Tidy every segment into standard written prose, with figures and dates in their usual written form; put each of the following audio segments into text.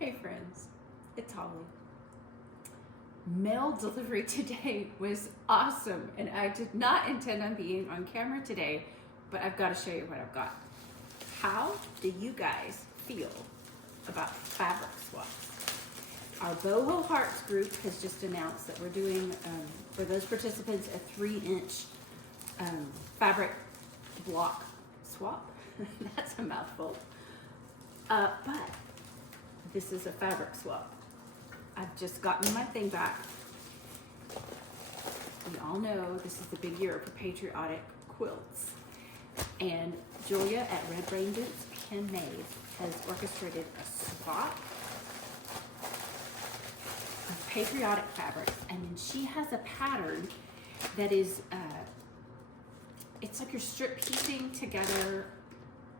Hey friends, it's Holly. Mail delivery today was awesome, and I did not intend on being on camera today, but I've got to show you what I've got. How do you guys feel about fabric swaps? Our Boho Hearts group has just announced that we're doing, for those participants, a 3-inch fabric block swap. That's a mouthful. But this is a fabric swap. I've just gotten my thing back. We all know this is the big year for patriotic quilts. And Julia at Red Rain Boots Handmade has orchestrated a swap of patriotic fabrics. And then she has a pattern that is, it's like you're strip piecing together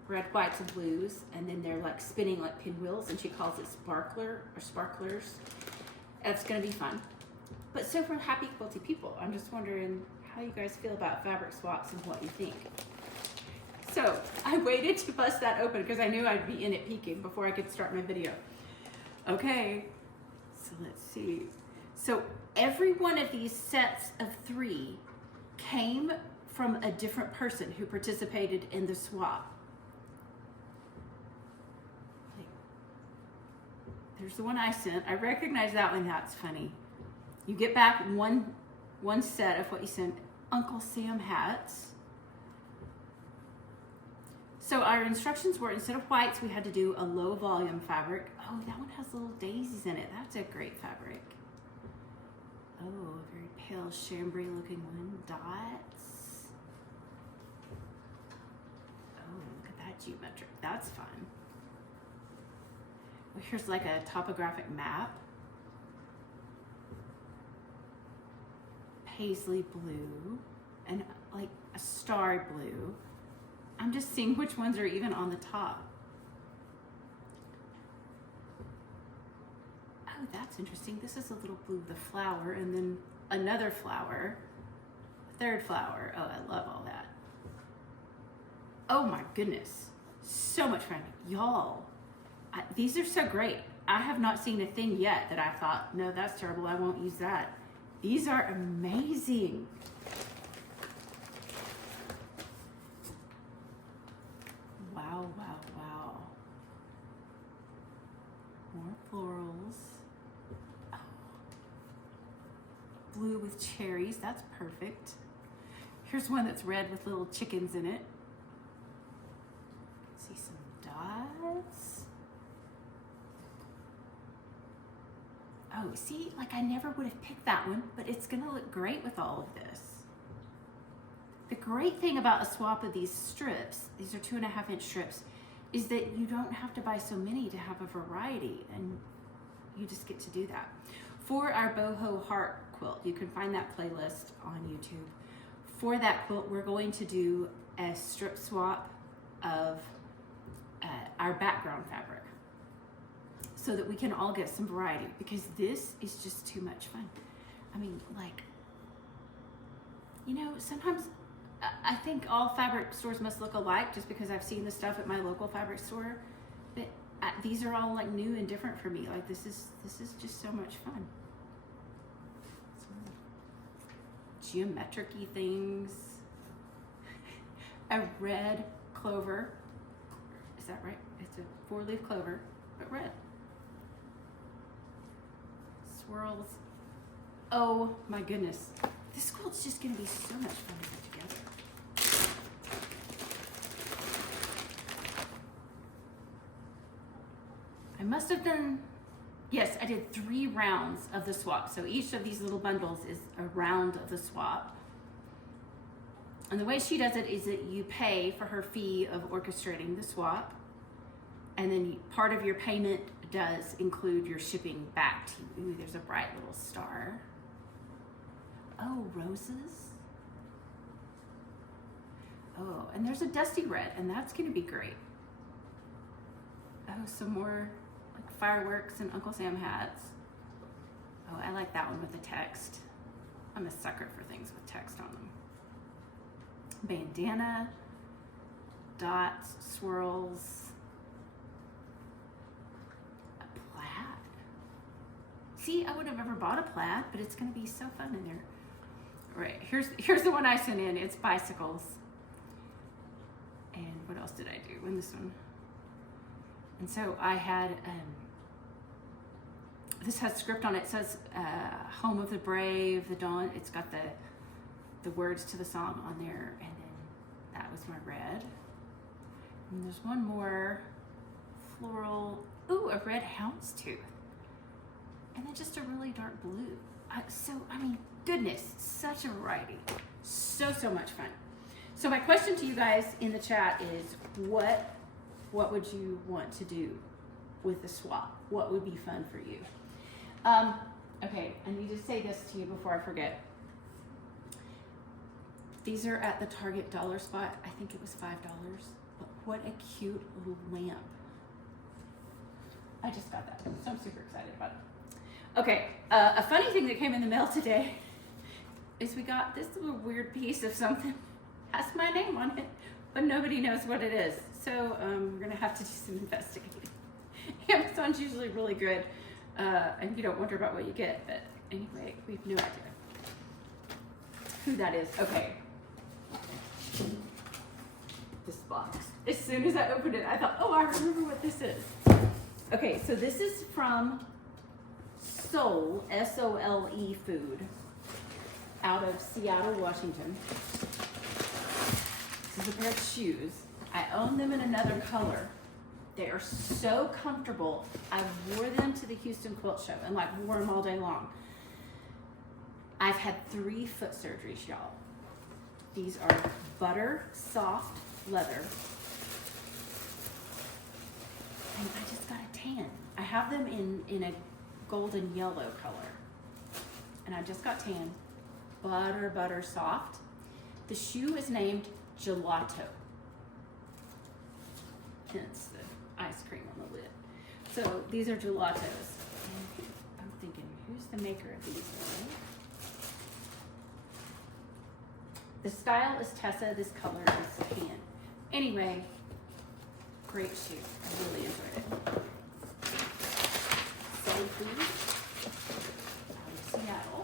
red, whites, and blues, and then they're like spinning like pinwheels, and she calls it sparklers. That's gonna be fun. But so for Happy Quilty People, I'm just wondering how you guys feel about fabric swaps and what you think. So I waited to bust that open because I knew I'd be in it peeking before I could start my video. Okay, so let's see. So every one of these sets of 3 came from a different person who participated in the swap. There's the one I sent. I recognize that one. That's funny. You get back one set of what you sent. Uncle Sam hats. So our instructions were, instead of whites, we had to do a low volume fabric. Oh, that one has little daisies in it. That's a great fabric. Oh, a very pale chambray looking one. Dots. Oh, look at that geometric. That's fun. Here's like a topographic map. Paisley blue and like a star blue. I'm just seeing which ones are even on the top. Oh, that's interesting. This is a little blue with a flower and then another flower, a 3rd flower. Oh, I love all that. Oh my goodness. So much fun. Y'all. These are so great. I have not seen a thing yet that I thought, no, that's terrible, I won't use that. These are amazing. Wow, wow, wow. More florals. Oh. Blue with cherries, that's perfect. Here's one that's red with little chickens in it. See some dots. Oh, see, like I never would have picked that one, but it's gonna look great with all of this. The great thing about a swap of these strips, these are 2.5-inch strips, is that you don't have to buy so many to have a variety, and you just get to do that. For our Boho Heart quilt, you can find that playlist on YouTube. For that quilt, we're going to do a strip swap of our background fabric, so that we can all get some variety, because this is just too much fun. I mean, like, you know, sometimes I think all fabric stores must look alike just because I've seen the stuff at my local fabric store, but these are all like new and different for me. Like this is just so much fun. Geometric-y things. A red clover. Is that right? It's a 4-leaf clover, but red. Swirls. Oh my goodness. This quilt's just gonna be so much fun to put together. I must have done, yes, I did 3 rounds of the swap. So each of these little bundles is a round of the swap. And the way she does it is that you pay for her fee of orchestrating the swap. And then part of your payment does include your shipping back to you. Ooh, there's a bright little star. Oh, roses. Oh, and there's a dusty red, and that's gonna be great. Oh, some more like fireworks and Uncle Sam hats. Oh, I like that one with the text. I'm a sucker for things with text on them. Bandana, dots, swirls, a See, I would have ever bought a plaid, but it's gonna be so fun in there. All right, here's the one I sent in. It's bicycles. And what else did I do in this one? And so I had, this has script on it. It says, Home of the Brave, the Dawn. It's got the words to the song on there. And then that was my red. And there's one more floral, ooh, a red houndstooth. And then just a really dark blue. I mean, goodness, such a variety. So much fun. So my question to you guys in the chat is, what would you want to do with the swap? What would be fun for you? Okay, I need to say this to you before I forget. These are at the Target dollar spot. I think it was $5. But what a cute little lamp. I just got that, so I'm super excited about it. Okay, a funny thing that came in the mail today is we got this little weird piece of something. Has my name on it, but nobody knows what it is. So we're gonna have to do some investigating. Amazon's usually really good, and you don't wonder about what you get, but anyway, we have no idea who that is. Okay. This box. As soon as I opened it, I thought, oh, I remember what this is. Okay, so this is from Sole, S-O-L-E Food, out of Seattle, Washington. This is a pair of shoes. I own them in another color. They are so comfortable. I wore them to the Houston Quilt Show and like wore them all day long. I've had 3 foot surgeries, y'all. These are butter soft leather. And I just got a tan. I have them in a golden yellow color. And I just got tan. Butter soft. The shoe is named Gelato. Hence the ice cream on the lid. So these are gelatos. And I'm thinking, who's the maker of these? The style is Tessa. This color is tan. Anyway, great shoe. I really enjoyed it. Soul Food out of Seattle.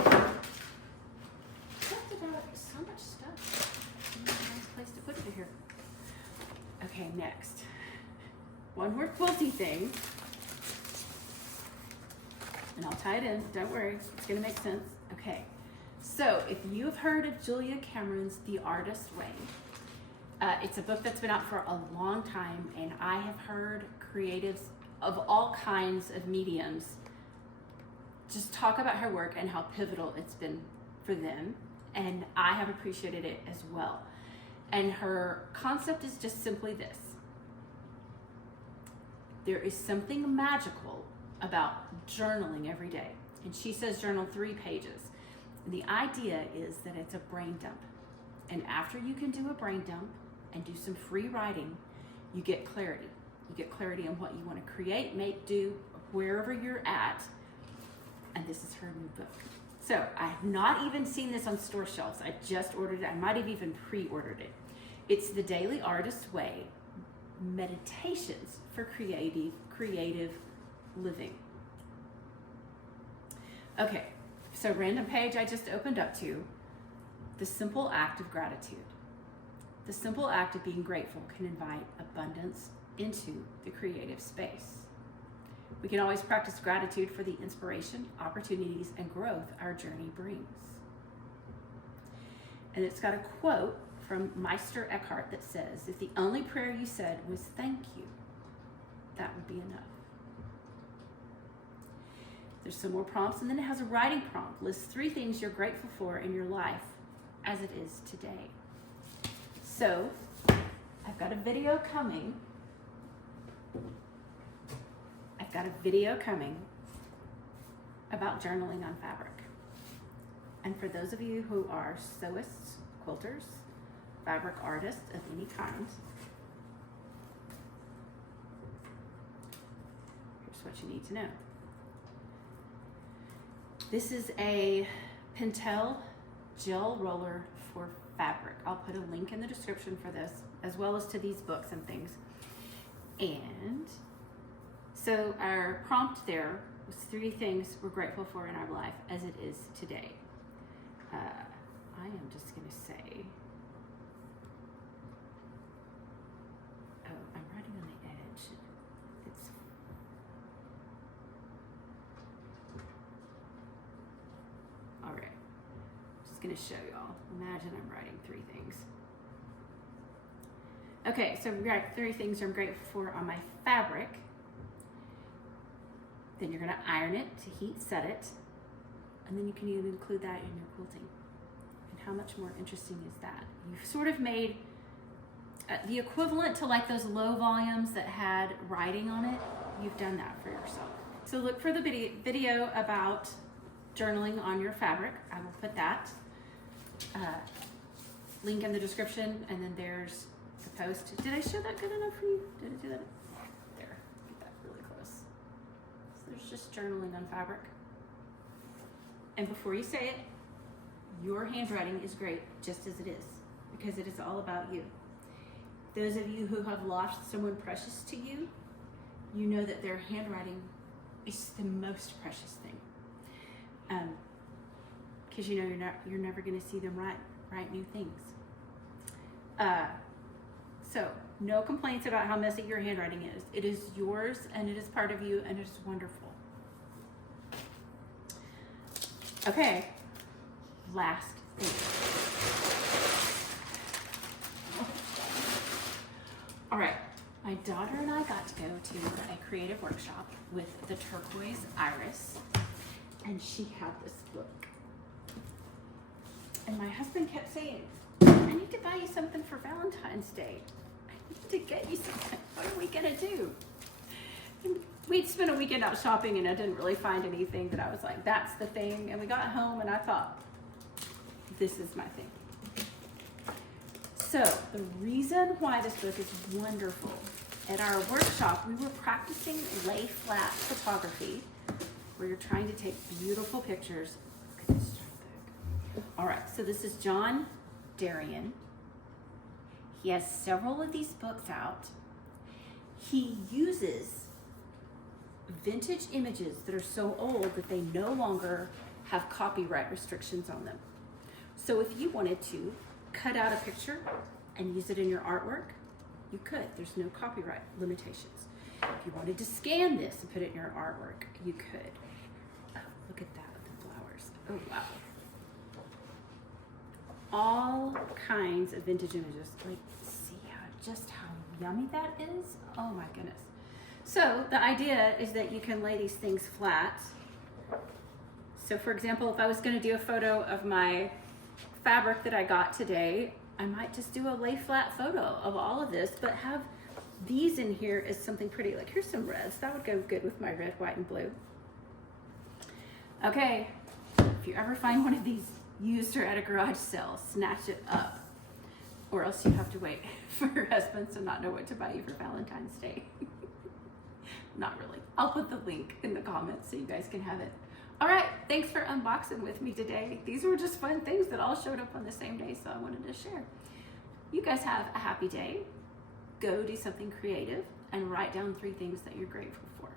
Okay. Just about so much stuff. Nice place to put it here. Okay, next. One more quilty thing. And I'll tie it in. Don't worry. It's going to make sense. Okay. So if you have heard of Julia Cameron's The Artist Way, it's a book that's been out for a long time, and I have heard creatives of all kinds of mediums just talk about her work and how pivotal it's been for them, and I have appreciated it as well. And her concept is just simply this. There is something magical about journaling every day, and she says journal 3 pages. And the idea is that it's a brain dump, and after you can do a brain dump and do some free writing, you get clarity. You get clarity on what you want to create, make, do, wherever you're at. And this is her new book. So I have not even seen this on store shelves. I just ordered it. I might have even pre-ordered it. It's The Daily Artist's Way, Meditations for Creative Living. Okay, so random page I just opened up to. The simple act of gratitude. The simple act of being grateful can invite abundance into the creative space. We can always practice gratitude for the inspiration, opportunities, and growth our journey brings. And it's got a quote from Meister Eckhart that says, if the only prayer you said was thank you, that would be enough. There's some more prompts, and then it has a writing prompt. List 3 things you're grateful for in your life as it is today. So, I've got a video coming. About journaling on fabric. And for those of you who are sewists, quilters, fabric artists of any kind, here's what you need to know. This is a Pentel gel roller for fabric. I'll put a link in the description for this, as well as to these books and things. And So our prompt there was 3 things we're grateful for in our life as it is today. I am just going to say, oh, I'm writing on the edge. It's all right. Just going to show y'all. Imagine I'm writing 3 things. Okay, so we write 3 things I'm grateful for on my fabric. Then you're going to iron it to heat set it, and then you can even include that in your quilting. And how much more interesting is that? You've sort of made the equivalent to like those low volumes that had writing on it. You've done that for yourself. So look for the video about journaling on your fabric. I will put that link in the description, and then there's the post. Did I show that good enough for you? Did I do that? There, get that really close. So there's just journaling on fabric. And before you say it, your handwriting is great just as it is, because it is all about you. Those of you who have lost someone precious to you, you know that their handwriting is the most precious thing. Because you know you're never going to see them write new things. So no complaints about how messy your handwriting is. It is yours, and it is part of you, and it is wonderful. Okay, last thing. All right, my daughter and I got to go to a creative workshop with the turquoise iris, and she had this book. And my husband kept saying, I need to buy you something for Valentine's Day. I need to get you something. What are we gonna do? And we'd spent a weekend out shopping, and I didn't really find anything that I was like, that's the thing. And we got home, and I thought, this is my thing. So the reason why this book is wonderful, at our workshop, we were practicing lay flat photography, where you're trying to take beautiful pictures. Look at this chart book. All right, so this is John Darien. He has several of these books out. He uses vintage images that are so old that they no longer have copyright restrictions on them. So if you wanted to cut out a picture and use it in your artwork, you could. There's no copyright limitations. If you wanted to scan this and put it in your artwork, you could. Oh, look at that with the flowers. Oh, wow. All kinds of vintage images. Like, see just how yummy that is? Oh my goodness. So the idea is that you can lay these things flat. So for example, if I was going to do a photo of my fabric that I got today, I might just do a lay flat photo of all of this, but have these in here as something pretty. Like, here's some reds. That would go good with my red, white, and blue. Okay, if you ever find one of these used or at a garage sale, snatch it up, or else you have to wait for your husband to not know what to buy you for Valentine's Day. Not really. I'll put the link in the comments so you guys can have it. All right, thanks for unboxing with me today. These were just fun things that all showed up on the same day, so I wanted to share. You guys have a happy day. Go do something creative and write down 3 things that you're grateful for.